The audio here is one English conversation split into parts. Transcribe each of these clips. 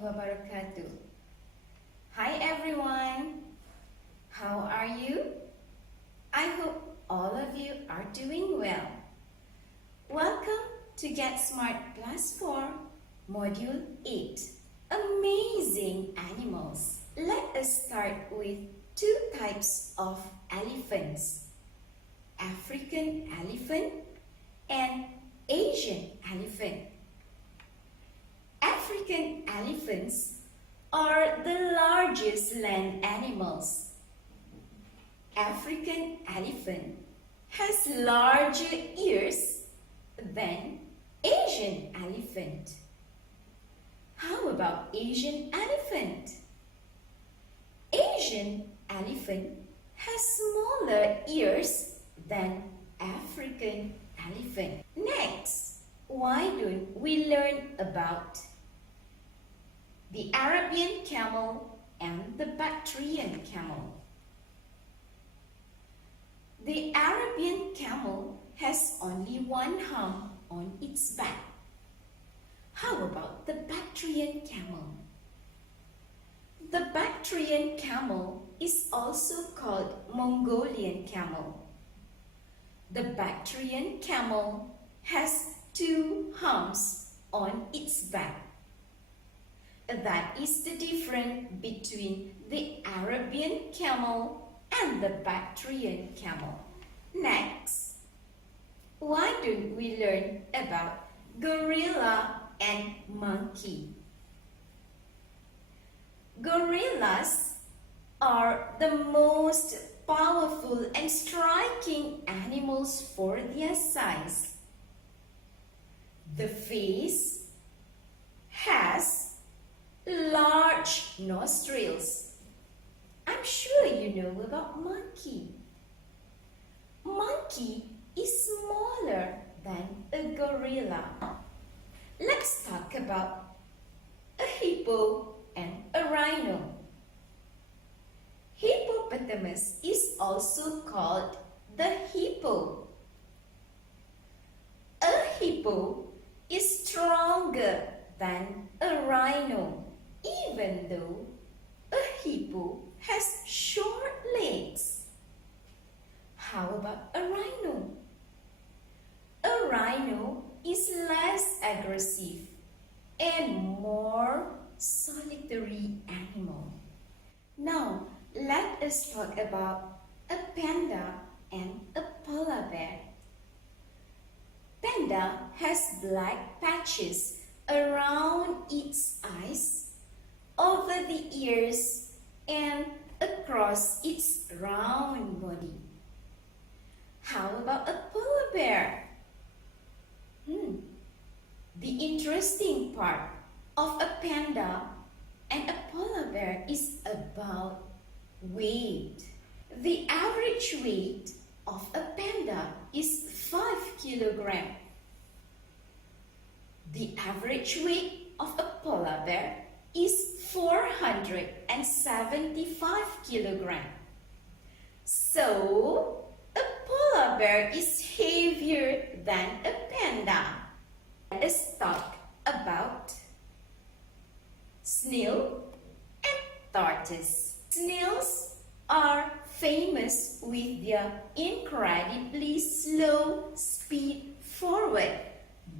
wabarakatuh. Hi everyone, how are you? I hope all of you are doing well. Welcome to Get Smart Plus 4, Module 8, Amazing Animals. Let us start with two types of elephants, African elephant and Asian elephant. African elephants are the largest land animals. African elephant has larger ears than Asian elephant. How about Asian elephant? Asian elephant has smaller ears than African elephant. Next, why don't we learn about the Arabian camel and the Bactrian camel? The Arabian camel has only one hump on its back. How about the Bactrian camel? The Bactrian camel is also called Mongolian camel. The Bactrian camel has two humps on its back. That is the difference between the Arabian camel and the Bactrian camel. Next, why don't we learn about gorilla and monkey? Gorillas are the most powerful and striking animals for their size. The face has large nostrils. I'm sure you know about monkey. Monkey is smaller than a gorilla. Let's talk about a hippo and a rhino. Hippopotamus is also called the hippo. A hippo is stronger than a rhino, even though a hippo has short legs. How about a rhino? A rhino is less aggressive and more solitary animal. Now, let us talk about a panda and a polar bear. Panda has black patches around its eyes, over the ears, and across its round body. How about a polar bear? The interesting part of a panda and a polar bear is about weight. The average weight of a panda is 5 kilograms. The average weight of a polar bear is 475 kilograms. So, a polar bear is heavier than a panda. Let us talk about snail and tortoise. Snails are famous with their incredibly slow speed forward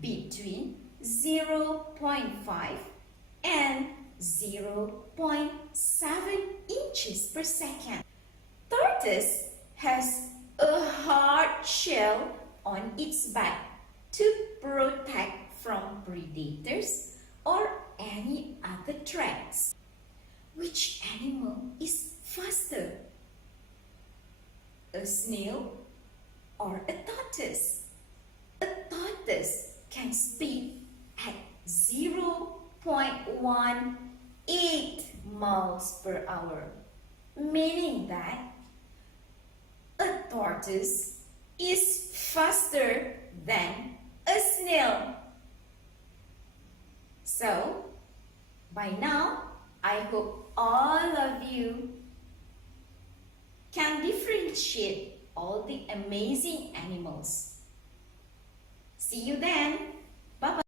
between 0.5 and 0.7 inches per second. Tortoise has a hard shell on its back to protect from predators or any other threats. Which animal is faster? A snail or a tortoise? A tortoise can speed at 0.18 miles per hour, meaning that a tortoise is faster than a snail. So, by now, I hope all of you can differentiate all the amazing animals. See you then. Bye-bye.